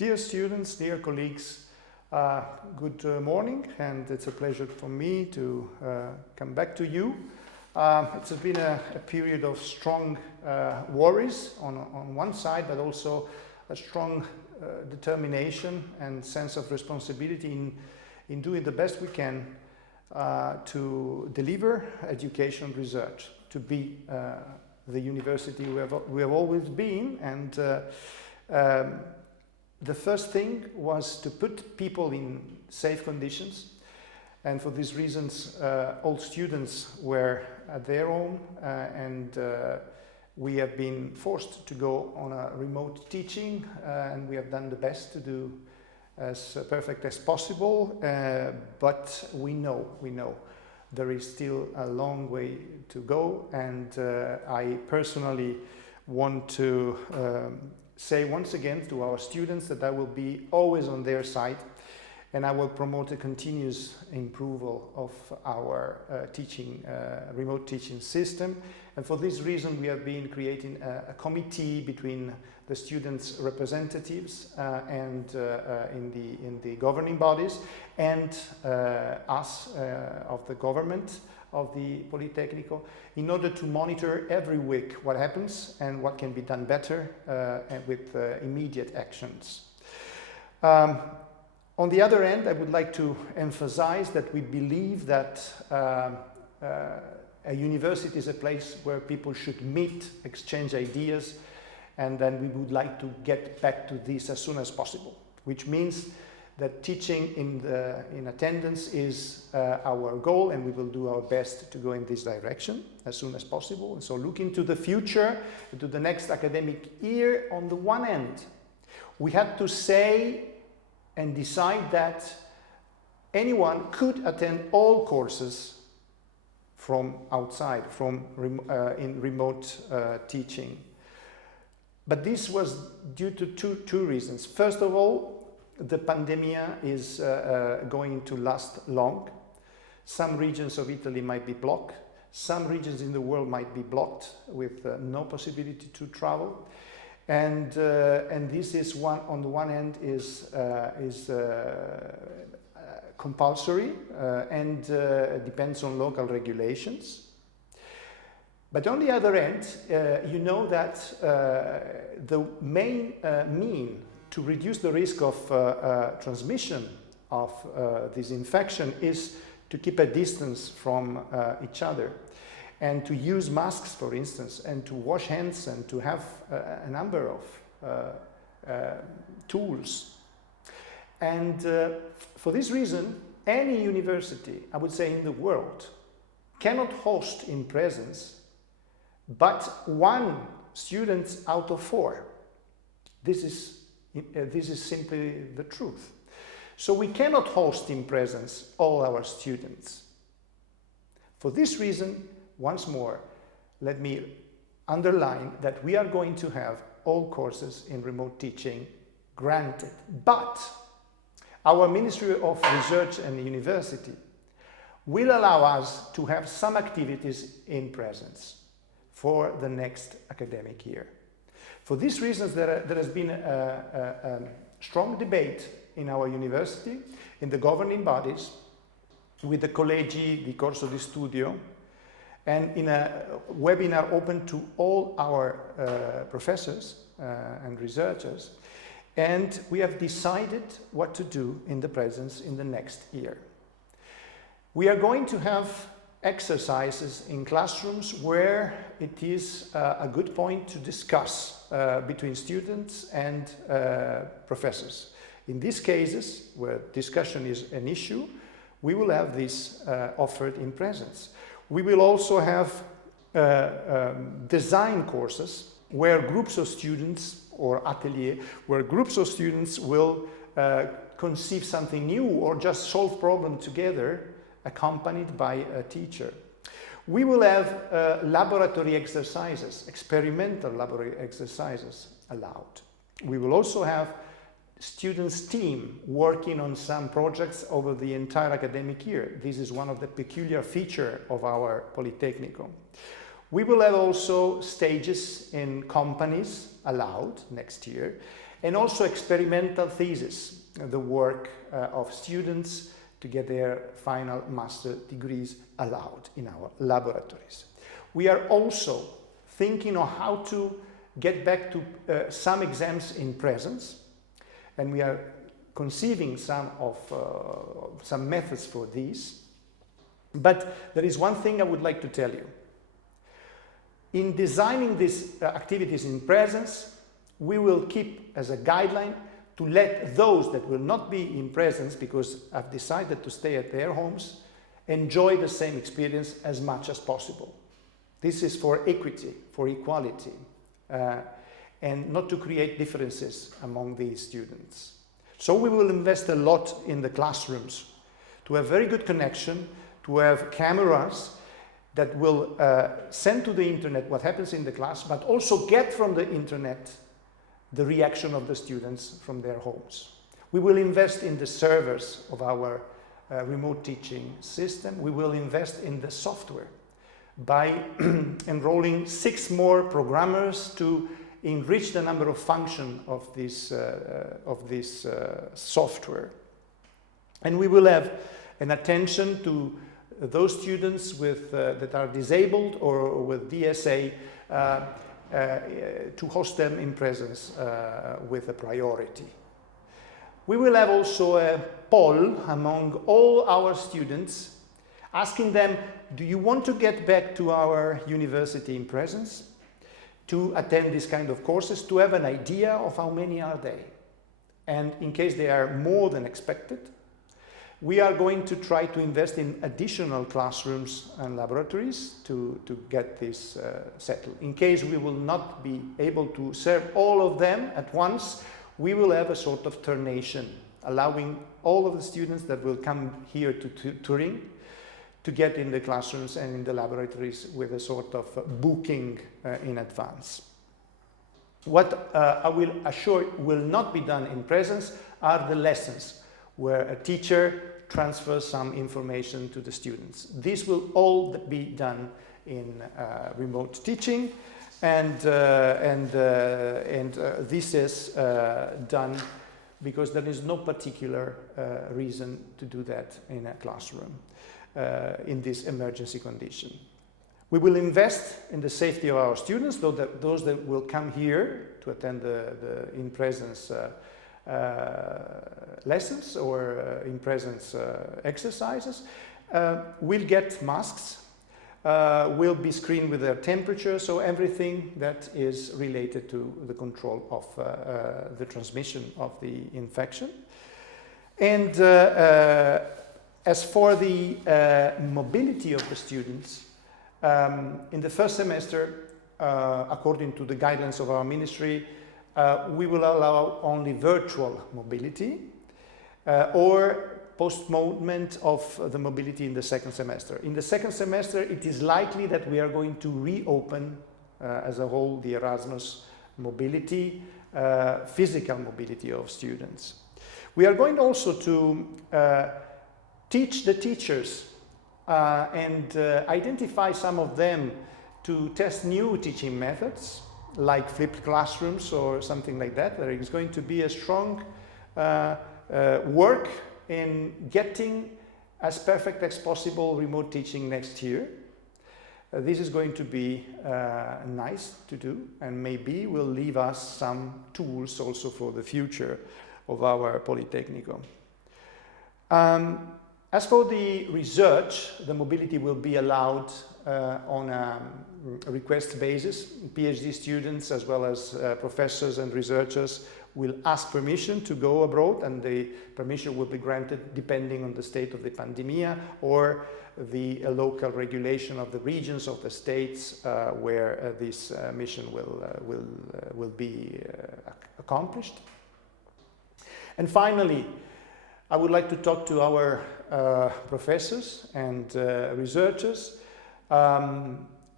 Dear students, dear colleagues, good morning, and it's a pleasure for me to come back to you. It's been a period of strong worries on one side, but also a strong determination and sense of responsibility in doing the best we can to deliver education research, to be the university we have always been. And the first thing was to put people in safe conditions, and for these reasons all students were at their home, and we have been forced to go on a remote teaching, and we have done the best to do as perfect as possible, but we know there is still a long way to go, and I personally want to say once again to our students that I will be always on their side, and I will promote a continuous improvement of our remote teaching system. And for this reason we have been creating a committee between the students' representatives and in the governing bodies and us of the government of the Politecnico, in order to monitor every week what happens and what can be done better and with immediate actions. On the other end, I would like to emphasize that we believe that a university is a place where people should meet, exchange ideas, and then we would like to get back to this as soon as possible, which means that teaching in attendance is our goal, and we will do our best to go in this direction as soon as possible. And so looking to the future, to the next academic year, on the one hand, we had to say and decide that anyone could attend all courses from outside, in remote teaching. But this was due to two reasons. First of all, the pandemic is going to last long. Some regions of Italy might be blocked. Some regions in the world might be blocked with no possibility to travel. And this is on the one hand is compulsory and depends on local regulations. But on the other end, you know that the main mean to reduce the risk of transmission of this infection is to keep a distance from each other, and to use masks, for instance, and to wash hands, and to have a number of tools. And for this reason, any university, I would say in the world, cannot host in presence but one student out of 4. This is simply the truth. So we cannot host in presence all our students. For this reason, once more, let me underline that we are going to have all courses in remote teaching granted. But our Ministry of Research and University will allow us to have some activities in presence for the next academic year. For these reasons, there has been a strong debate in our university, in the governing bodies, with the Collegi di Corso di Studio, and in a webinar open to all our professors and researchers. And we have decided what to do in the presence in the next year. We are going to have exercises in classrooms where it is a good point to discuss between students and professors. In these cases, where discussion is an issue, we will have this offered in presence. We will also have design courses where groups of students, or atelier, where groups of students will conceive something new or just solve problems together, accompanied by a teacher. We will have laboratory exercises, experimental laboratory exercises allowed. We will also have students' team working on some projects over the entire academic year. This is one of the peculiar features of our Politecnico. We will have also stages in companies allowed next year, and also experimental thesis, the work of students to get their final master degrees allowed in our laboratories. We are also thinking of how to get back to some exams in presence, and we are conceiving some methods for these. But there is one thing I would like to tell you. In designing these activities in presence, we will keep as a guideline to let those that will not be in presence, because have decided to stay at their homes, enjoy the same experience as much as possible. This is for equity, for equality, and not to create differences among these students. So we will invest a lot in the classrooms to have very good connection, to have cameras that will send to the internet what happens in the class, but also get from the internet the reaction of the students from their homes. We will invest in the servers of our remote teaching system. We will invest in the software by enrolling 6 more programmers to enrich the number of functions of this software. And we will have an attention to those students with, that are disabled or with DSA, to host them in presence with a priority. We will have also a poll among all our students, asking them, do you want to get back to our university in presence to attend this kind of courses, to have an idea of how many are they? And in case they are more than expected, we are going to try to invest in additional classrooms and laboratories to get this settled. In case we will not be able to serve all of them at once, we will have a sort of turnation, allowing all of the students that will come here to Turin to get in the classrooms and in the laboratories with a sort of booking in advance. What I will assure will not be done in presence are the lessons, where a teacher transfers some information to the students. This will all be done in remote teaching, and this is done because there is no particular reason to do that in a classroom in this emergency condition. We will invest in the safety of our students, though that those that will come here to attend the in-presence lessons or in-presence exercises will get masks, will be screened with their temperature, so everything that is related to the control of the transmission of the infection. And as for the mobility of the students, in the first semester, according to the guidelines of our ministry, we will allow only virtual mobility or postponement of the mobility in the second semester. In the second semester, it is likely that we are going to reopen as a whole the Erasmus mobility, physical mobility of students. We are going also to teach the teachers and identify some of them to test new teaching methods, like flipped classrooms or something like that. There is going to be a strong work in getting as perfect as possible remote teaching next year. This is going to be nice to do, and maybe will leave us some tools also for the future of our Politecnico. As for the research, the mobility will be allowed on a request basis. PhD students as well as professors and researchers will ask permission to go abroad, and the permission will be granted depending on the state of the pandemia or the local regulation of the regions of the states where this mission will be accomplished. And finally, I would like to talk to our professors and researchers.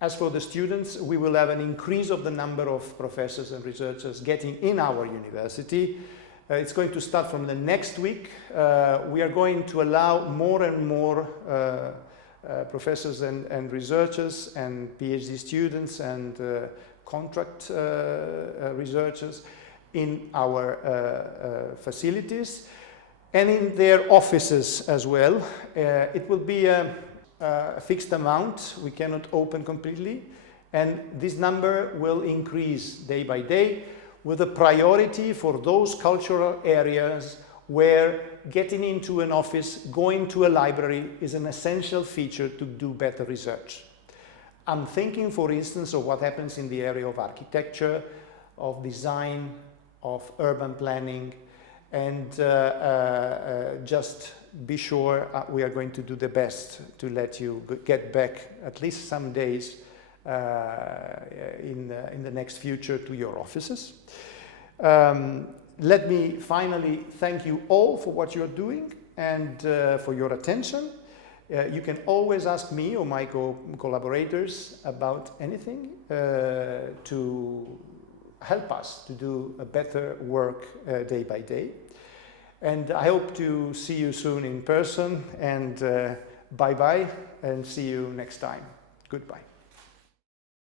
As for the students, we will have an increase of the number of professors and researchers getting in our university. It's going to start from the next week. We are going to allow more and more professors and researchers and PhD students and contract researchers in our facilities and in their offices as well. It will be a fixed amount. We cannot open completely, and this number will increase day by day, with a priority for those cultural areas where getting into an office, going to a library is an essential feature to do better research. I'm thinking, for instance, of what happens in the area of architecture, of design, of urban planning, and just be sure we are going to do the best to let you get back at least some days in the next future to your offices. Let me finally thank you all for what you're doing and for your attention. You can always ask me or my collaborators about anything to help us to do a better work day by day. And I hope to see you soon in person, and bye-bye, and see you next time. Goodbye.